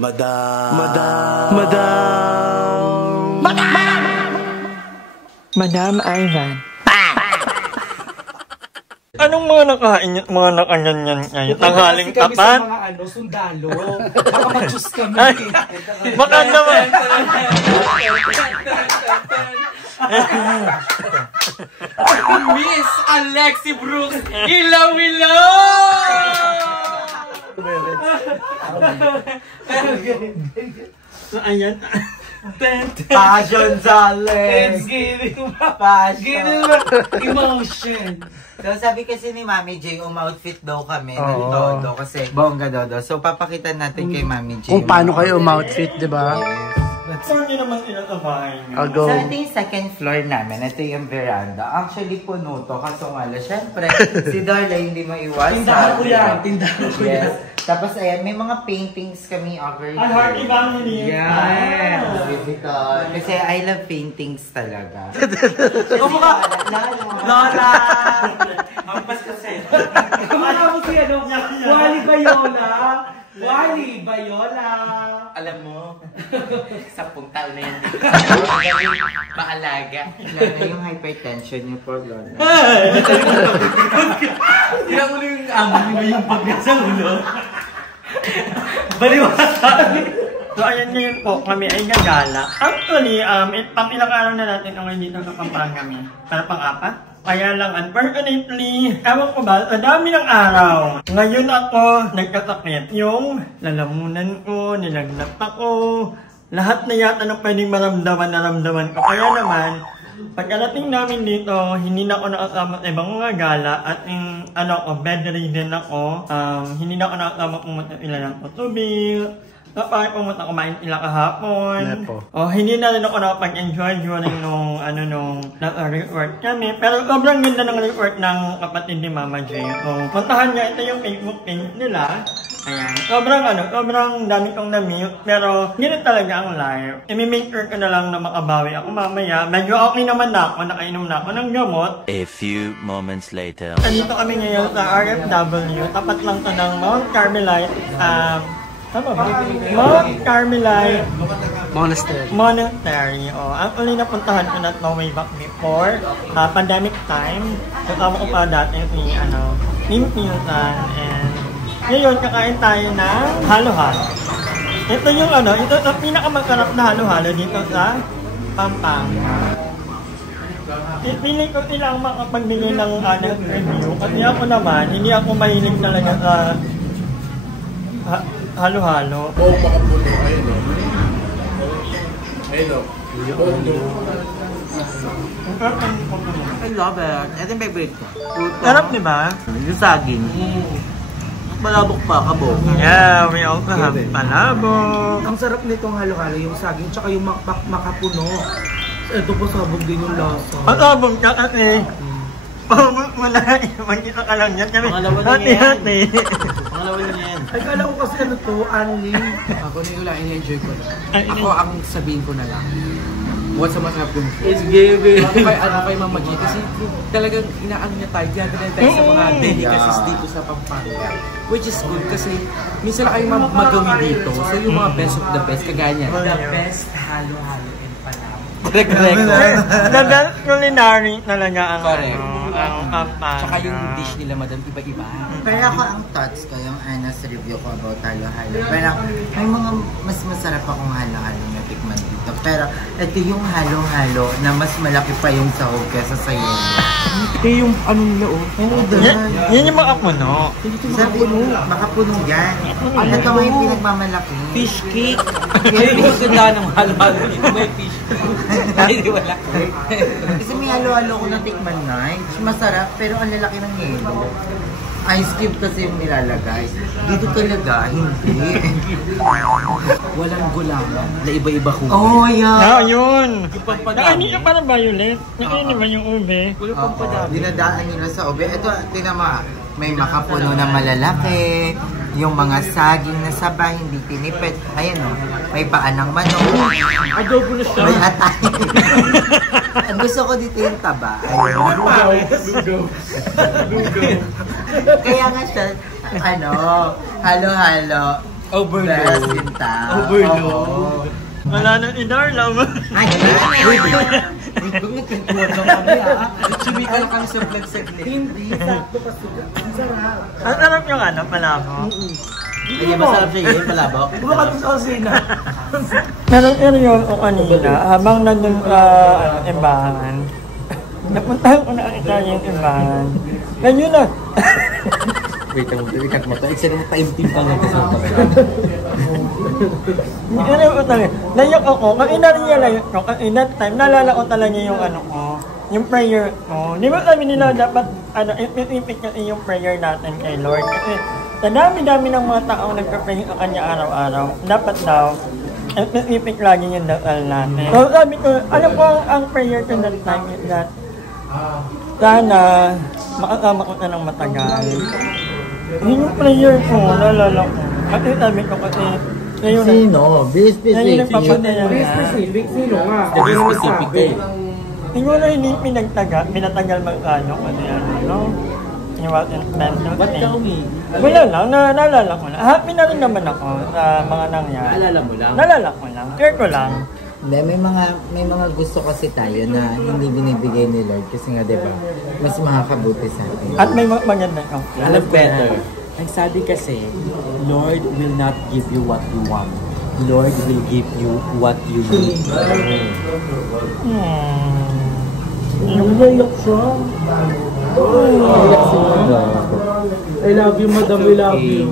Madam. Madam Ivan. Anong mga nakain yan? Mga nakanyan-yan ngayon? Tanghaling tapat? Kasi kami sa mga sundalo. Baka ma-choose kami. Baka naman. Miss Alexi Brooks, ilaw-ilaw! So, ayan. Passion Alex! Passion! Emotion. So, sabi kasi ni Mami J, outfit daw kami ng todo kasi bongga dodo. So, papakita natin kay Mami J. Kung paano kayo outfit, di ba? Saan nyo naman sila sa bahay nyo? I'll go. So, ito yung second floor namin. Ito yung veranda. Actually, puno to. Kaso nga lang, syempre, si Darla hindi maiwasan. Tindahan ko yan. Tindahan ko yan. Tapos, ayan, may mga paintings kami over here. Ang hearty family. Yes! Kasi I love paintings talaga. Kumaka! Lola! Hampas kasi. Kumaka mo si Wally Bayola. Wally Bayola. Alam mo, 10 taon na yan dito. Maalaga. Lola, yung hypertension niyo po, Lola. Tingnan mo yung amo niyo yung pagka sa ulo. Baliwala sa akin. So, ayan ngayon po, kami ay gagala. Actually, pang ilang araw na natin ang dito sa Pampanga kami. Para pang-apat. Kaya lang, unfortunately, ewan ko ba, sa dami ng araw. Ngayon ako, nagkasakit. Yung lalamunan ko, nilagnat ako. Lahat na yata na pwedeng maramdaman ko. Kaya naman, pagkarating namin dito, hindi na ako nakasama sa ibang mga gala. At yung, bedridden ako. Hindi na ako nakasama pumunta sila ng Otubel. So, parang pumunta kumain sila kahapon. Hindi na rin ako nakapag-enjoy during nung nag-report kami. Pero sobrang ganda ng report ng kapatid ni Mama J. So, puntahan niya, ito yung Facebook page nila. Ayan. Sobrang dami kong na-mute. Pero, hindi rin talaga ang live. I-make sure ko na lang na makabawi ako mamaya. Medyo okay naman na ako. Nakainom na ako ng gamot. A few moments later. Nandito kami ngayon sa RFW. Tapat lang to ng Mount Carmelite. Tama ba? Mount Carmelite Monastery. Actually, napuntahan ko na way back before. Pandemic time. Kasama ko pa dati si Pinsan. And ngayon, kakain tayo ng halo-halo. Ito yung ito ang pinakamasarap na halo-halo dito sa Pampanga. Piling ko silang makapagbigay ng review. Kasi ako naman, hindi ako mahilig talaga sa halo-halo. Makapuno. Ayun o. I love it. Ito yung favorite ko. Sarap, di ba? Yung saging. Malabok pa, kabog. Yeah, we also have palabok. Ang sarap nitong halo-halo, yung saging, tsaka yung makapuno. Ito po sabog din yung lasa. Palabok ka kasi. Palabok mo na. Magkita ka lang yan. Pangalawa na yan. Hati-hati. Pangalawa na yan. Ay, kala ko kasi Anli. Ako na yung in-enjoy ko na. Ako ang sabihin ko na lang. What's sa masarap yung food? It's giving. Ano kay Mama G? Kasi talagang inaano niya tayo. Ginagawa tayo sa mga delicacies dito sa Pampanga. Which is good kasi minsan na kayo magawi dito. So yung mga best of the best, kagaya niya. The best halo-halo in Palau. The best culinary talaga ang Pampanga. Tsaka yung dish nila, madam, iba-iba. Pero ako ang thoughts ko, yung honest review ko about halo-halo. Pero may mga mas masarap akong halo-halo na tikman dito. Pero ito yung halo-halo na mas malaki pa yung sahog kesa sa iyo. Ito yung ano nila, Yan yung makapuno. Sabi mo, makapuno yan. Ano ka yung pinagmamalaki? Fish cake. Hindi ko ganda ng halo-halo. May fish cake. Hindi wala. Kasi may halo-halo ko na tikman na. Masarap, pero ang lalaki ng yelo. Ice cube kasi yung nilalagay. Dito talaga, hindi. Walang gulaman na iba-iba ko. Oh, yeah. Yun. Ipagpadami. Hindi ka parang violet. Hindi ba yung ube? Wala pang padami. Dinadaan nila sa ube. Ito, tinama. May makapuno na malalaki. Yung mga saging na saba, hindi tinipid. Ayan o, may paan ng manok. Adobo na siya. May atay. Ang gusto ko dito yung taba. Ayun. Kaya nga siya, halo-halo. Best in town. Overload. Wala nang Idarla. Ay, wait lang, nagkwentuhan lang kami Sumika lang kami sa vlog saglit. Hindi, sakto kasi. Ang sarap. Ang sarap yung ano, palabo. Ay, masarap siya yun, palabok. Bumakatong sa kusina. Meron yun o kanina, habang nandun sa imbahan, napuntahan ko na kita yung imbahan. Ganyan na. Wait lang, ikat mo to. It's na taimtim pa nga gusto ko. Ano ko talaga, nayak ako, kung ina-realize ko, in that time, naalala ko talaga yung ano ko, yung prayer ko. Di ba kami nila dapat, ipipik yung prayer natin kay Lord. Kasi sa dami-dami ng mga taong nagpa-pray sa kanya araw-araw, dapat daw, ipipik lagi yung dasal natin. So sabi ko, alam ko ang prayer ko that time is that, sana, makasama ko na ng matagal. Yun yung prayer ko, naalala ko. Kasi sabi ko kasi, ngayon Sino? Be specific. Sino nga? Be specific eh. Siguro hindi pinatagal mag-ano kasi ano, no? Yung what intention. Ba't ka umi? Wala lang, naalala ko lang. Happy na rin naman ako sa mga nangyari. Naalala mo lang? Naalala ko lang. Share ko lang. May mga gusto kasi tayo na hindi binibigay ni Lord kasi nga 'di ba? Mas makakabuti sa atin. At may magandang okay. Alam better. Ang sabi kasi, Lord will not give you what you want. Lord will give you what you need. Naiyak siya. I love you, madam. We love you.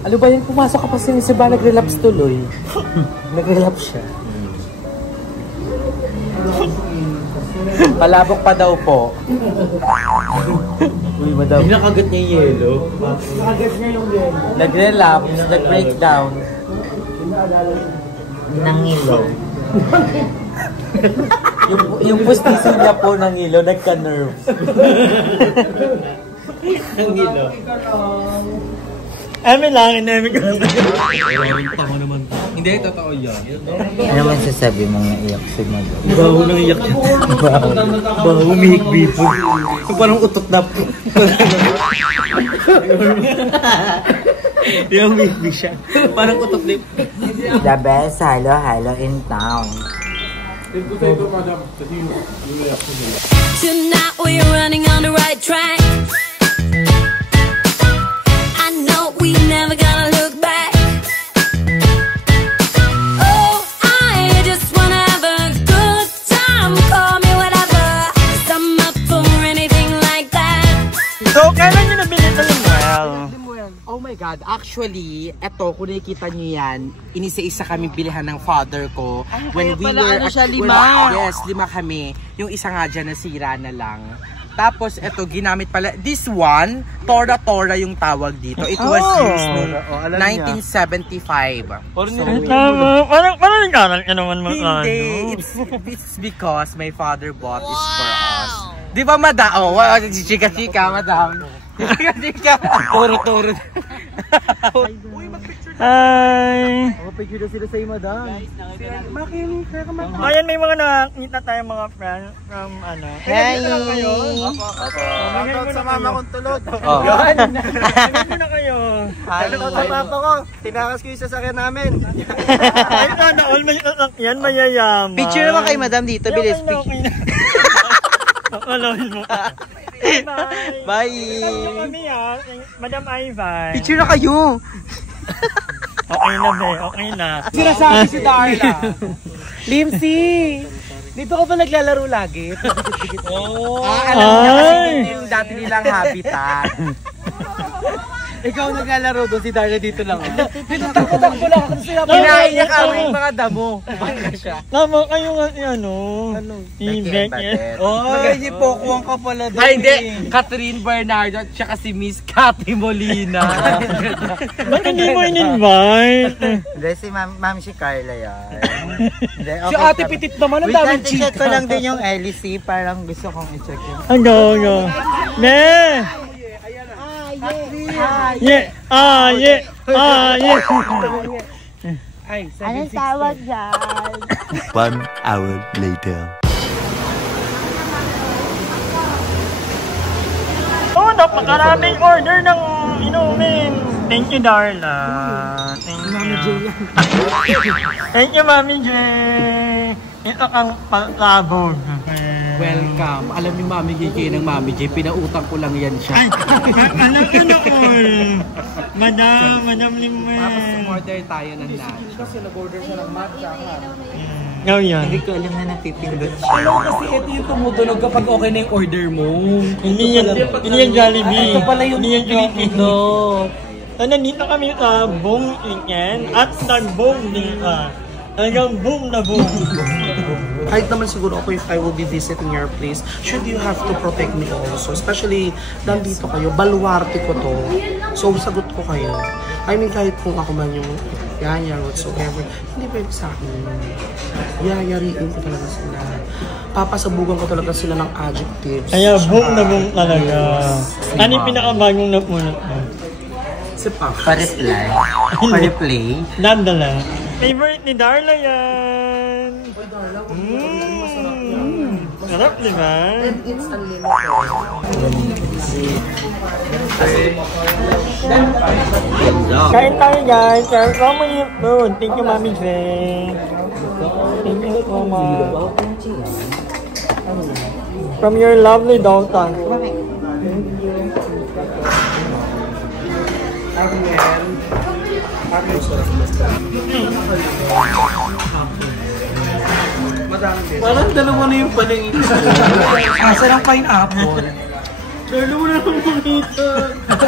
Ano ba yun? Pumasok ka pa si ba nag-relapse tuloy? Nag-relapse siya. Palabok pa daw po. Uy, madam. Nakagat niya yung yelo. Nakagat niya yung yelo. Nag-relapse, nag-breakdown. Nangilo. yung pustiso niya po ng ilo, nagka-nerve. Nangilo. Amin lang, inemi ko. Hindi, totoo yun. Ano man sasabi mong naiyak si Madam? Baho nang iyak niya. Baho, umihikbi po. Parang utot na po. Di umihikbi siya. Parang utot na. The best halo-halo in town. Tonight we're running on the right track. I know we never gonna look back. Oh, I just wanna have a good time. Call me whatever, 'cause I'm up for anything like that. So, kailan nyo nabili sa Limuel? Oh my God, actually, eto, kung nakikita nyo yan, inisa-isa kami bilihan ng father ko. When we were, yes, 5 kami. Yung isa nga dyan, nasira na lang. Tapos, eto, ginamit pala, this one, Tora-Tora yung tawag dito. It was used noong 1975. Parang nag-aral ka naman mo. Hindi, it's because my father bought it for us. Di ba, madam? Oh, chika-chika, madam. Chika-chika. Toro-toro. Hi! Picture na sila sa'yo, madam. Ayan, may mga nakita tayong mga friends from ano. Hey! Shoutout sa mama kong tulog. Yan! Tingnan na kayo. Shoutout sa papa ko. Tinakas ko yung sasakyan namin. Ay, sana all may sasakyan, mayayaman. Picture naman kay madam dito, bilis. Okay na. Alawin mo. Bye! Bye! Ito kami ha, Madam Ivan. Picture na kayo! Okay na be, okay na. Sinasabi si Darla. Limsy! Dito ka ba naglalaro lagi? Oh, alam niya kasi yung dati nilang habitat. Ikaw naglalaro doon, si Darla dito lang. Dito takbo-takbo lang ako sila. Pinaiyak ako yung mga damo. Baka siya. Tama kayo nga si ano? Ibek yan. Oy, ipokuhan ka pala doon. Ay, hindi. Catherine Bernardo at saka si Miss Cathy Molina. Ba't hindi mo in-invite? Hindi, si Ma'am si Carla yan. Si Ate Pitit naman, ang daming check chika. ko lang din yung LC. Parang gusto kong i-check yung... Ano? Ne! Yeah! Ah, yeah! Ah, yeah! Anong tawag dyan? 1 hour later. Oh, napakaraming order ng, moment. Thank you, Darla. Thank you. Thank you, Mami J. Ito kang palabog. Welcome. Alam ni Mami J ng Mami J, pinautang ko lang yan siya. Alam ko na ko. Madam Limwe. Tapos order tayo ng lunch. Kasi nag-order siya ng matcha. Yan. Hindi ko alam na napipindot siya. Kasi ito yung tumutunog kapag okay na yung order mo. Hindi yan Jollibee. Ito pala yung Pilipino. So, nandito kami sa Boom Weekend at nag-boom dito. Talagang boom na boom. Kahit naman siguro ako if I will be visiting your place, should you have to protect me also. Especially, nandito kayo, baluarte ko to. So, sagot ko kayo. I mean, kahit kung ako man yung yaya, whatsoever, hindi pwede sa akin. Yayariin ko talaga sila. Papasabugan ko talaga sila ng adjectives. Kaya boom na boom talaga. Ano yung pinakabagong napunot mo? Si Papa. Pa-reply. Pa-replay. Dandala. Favorite ni Darla yan. Sarap, di ba? It's unlimited. Kain tayo guys. Welcome to your food. Thank you, Mami J. Thank you so much. From your lovely daughter. Parang dalawa na yung paling ito. Sarang pineapple. Dalawa na lang makita.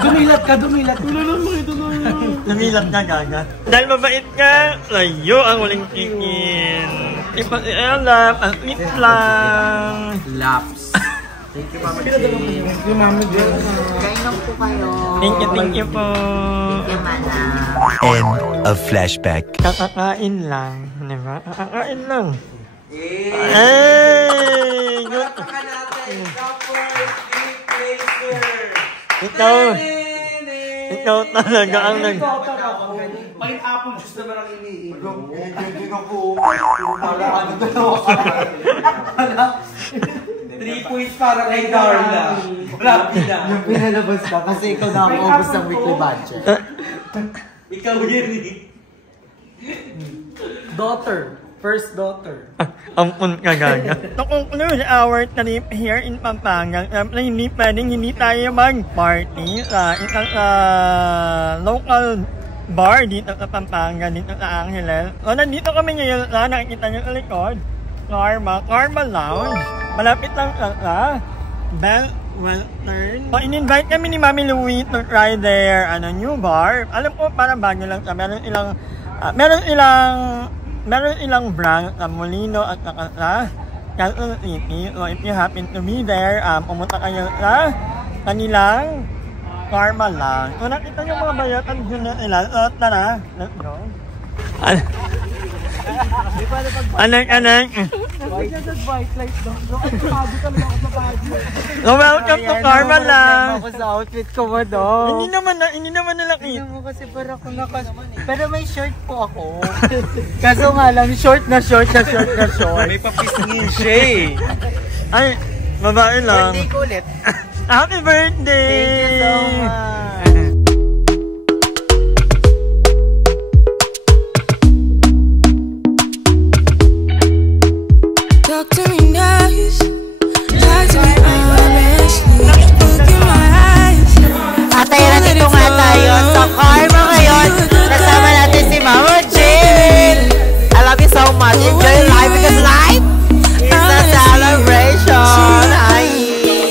Dumilat ka. Wala na makita na yun. Namilat ka, gaga. Dahil mabait ka, layo ang huling chicken. Ipag-ialap, ang eat lang. Laps. Thank you, Mama J. Kainom po kayo. Thank you po. End of flashback. Kakakain lang, di ba? Kakakain lang. Hey! Good. Ikaw talaga ang nag... Pineapple juice naman ang iniinom. Hindi ko po. Ano dalawa ka? 3 points para kay Darla. Grabe na. Yung pinalabas ka kasi ikaw na ang ubos ng weekly budget. Ikaw yun eh. Daughter. First daughter. Ampun ka, gaga. To conclude our trip here in Pampanga, hindi pwedeng hindi tayo mag-party sa isang local bar dito sa Pampanga, dito sa Angeles. So, nandito kami ngayon sa nakikita nyo sa likod, Karma Lounge. Malapit lang sa Bell Western. So, in-invite kami ni Mami Louie to try their new bar. Alam ko, parang bago lang siya. Meron ilang brand sa Molino at sa Quezon City. So, if you happen to be there, pumunta kayo sa kanilang Karma Lounge. So, nakita nyo mga bayatan dyan na nila. So, tara, let's go. So, welcome to Karma Lounge. Ako sa outfit ko mo doon. Hindi naman nalaki. Hindi mo kasi para ako pero may short po ako. Kaso nga lang, short na short. May papisngin siya eh. Ay, babae lang. Birthday ko ulit. Happy birthday! Thank you so much. Talk to me nice, talk to me honestly. Look in my eyes. Atay, nandito nga tayo sa Karma ngayon. Kasama natin si Mama Jill. I love you so much. Enjoy life because life is a celebration. Ay,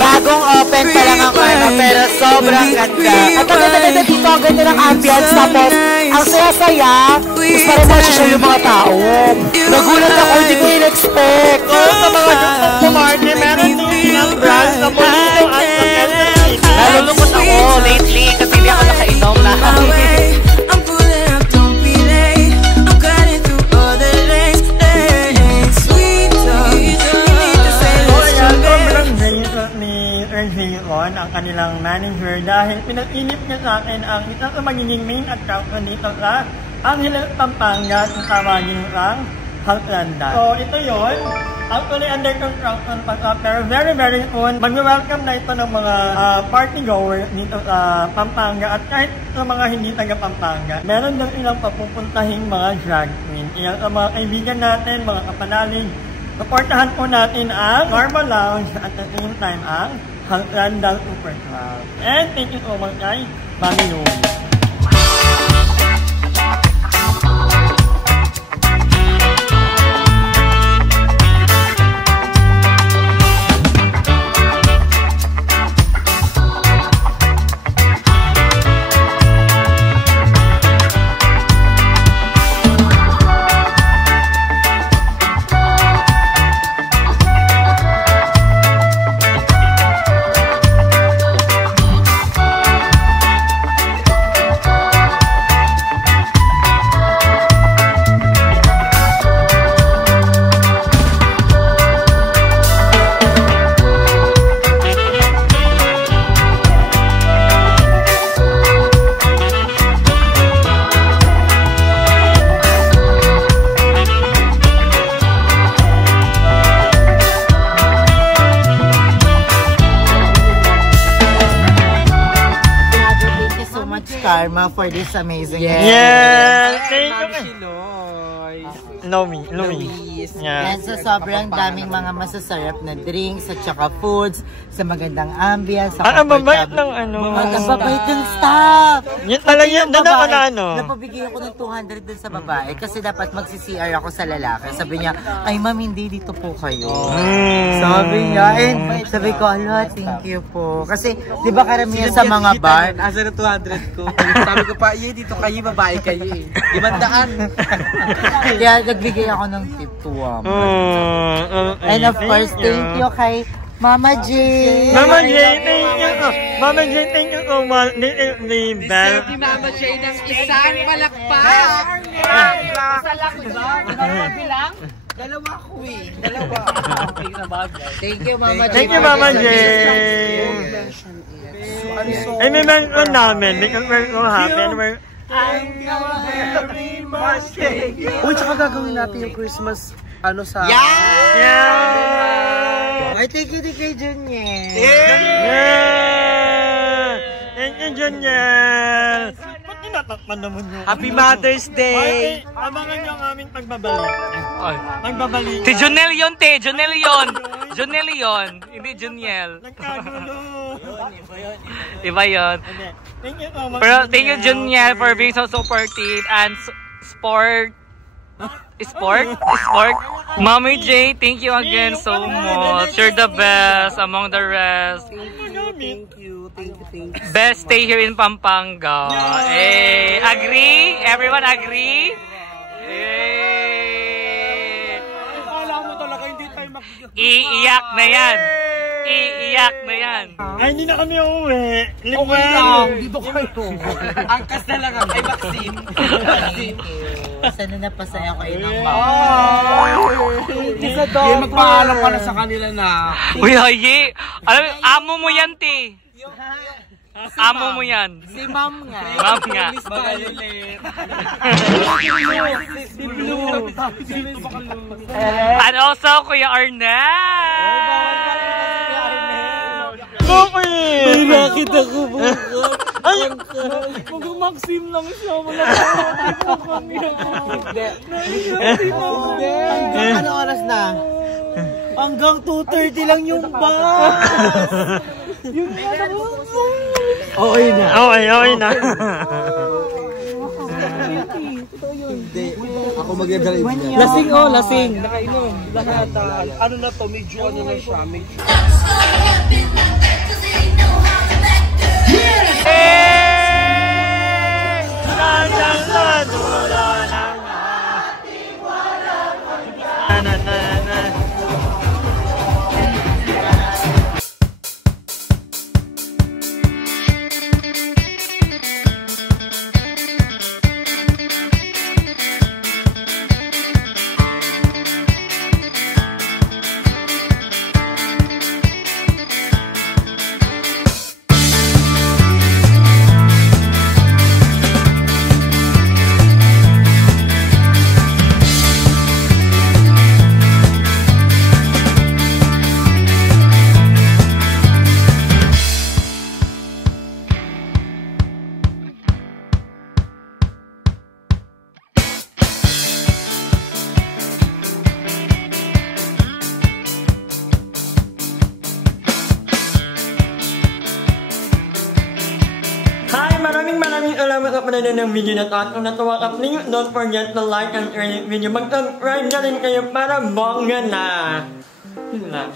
bagong open pa lang ang Karma pero sobrang ganda. At ang ganda dito, ang ganda ng ambience. Tapos, ang saya-saya. Tapos parang masya yung mga tao. Nagulat ako, hindi ko in-expect. Sa mga kumarne, meron din ilang brand sa Molino at sa Quezon City. Nalulungkot ako lately kasi hindi ako nakainom lahat. I'm pulling up, don't be late. I'm cutting through all the lanes. Sweet talk, you need to say let's Sobrang gayos ni Ernie Ron, ang kanilang manager, dahil pinag-inip niya sa akin ang isa sa magiging main account dito sa Angeles, Pampanga, kung tawagin lang Heartland. So, ito yun. Actually, under construction pa sa, pero very, very soon, mag-welcome na ito ng mga party goers dito sa Pampanga at kahit sa mga hindi taga Pampanga. Meron din ilang papupuntahing mga drag queen. Ilang sa mga kaibigan natin, mga kapanalig. Supportahan po natin ang Karma Lounge at the same time ang Heartland Super Club. And thank you so much kay Mami Louie. Karma for this amazing Yes! Thank you! Lomi. Yan, sa sobrang daming mga masasarap na drinks at saka foods, sa magandang ambience, sa ang mabait ng ano. Ang mabait ng staff! Yun talaga yun, doon ako na ano. Napabigay ako ng 200 dun sa babae kasi dapat magsi-CR ako sa lalaki. Sabi niya, ay ma'am, hindi dito po kayo. Sabi niya, and sabi ko, ala, thank you po. Kasi, di ba karamihan sa mga bar, asa na 200 ko. Sabi ko pa, dito kayo, babae kayo eh. 500. Kaya nagbigay ako ng tip to and of course, thank you kay Mama J. Mama J, thank you. Mama J, thank you so much. The bell. Si Mama J ng isang palakpak. Isa lang ba? Dalawa bilang? Dalawa ko eh. Dalawa. Thank you, Mama J. Thank you, Mama J. Ay, may mention namin because we're so happy and we're Uy, tsaka gagawin natin yung Christmas sa... Yeah! Ay, thank you din kay Junior. Yeah! Thank you, Junior! Ba't tinatakpan naman yun? Happy Mother's Day! Ay, abangan niyo ang aming pagbabalik. Pagbabalik. Ti Junel yun, te! Junel yun! Junel yun! Hindi Juniel. Nagkagulo. Iba yun. Thank you so much. Pero thank you, Juniel, for being so supportive and sport. Mommy J, thank you again so much. You're the best among the rest. Thank you. Best stay here in Pampanga. Eh, agree? Everyone agree? Eh. Iiyak na yan. Iiyak na yan. Ay, hindi na kami uuwi. Okay lang. Dito kayo. Angkas na lang ang kay Maxine. Sana napasaya kayo ng mama. Isa doon. Magpaalam ka na sa kanila na. Uy, hayi. Alam, amo mo yan, te. Amo mo yan. Si ma'am nga. Ma'am nga. And also, Kuya Arnel. Bakit? Nakita ko buka. Ay! Mag-Maxim lang siya. Malapit mo kami. Ano oras na? Hanggang 2:30 lang yung bus. Okay na. Okay na. Ako magdadala yun. Lasing lasing. Nakainom. Lahat. Ano na to? Medyo ano na siya. maraming salamat sa panonood ng video na to. At kung natuwa ka, please don't forget to like and share the video. Mag-subscribe na rin kayo para bongga na. Yun lang.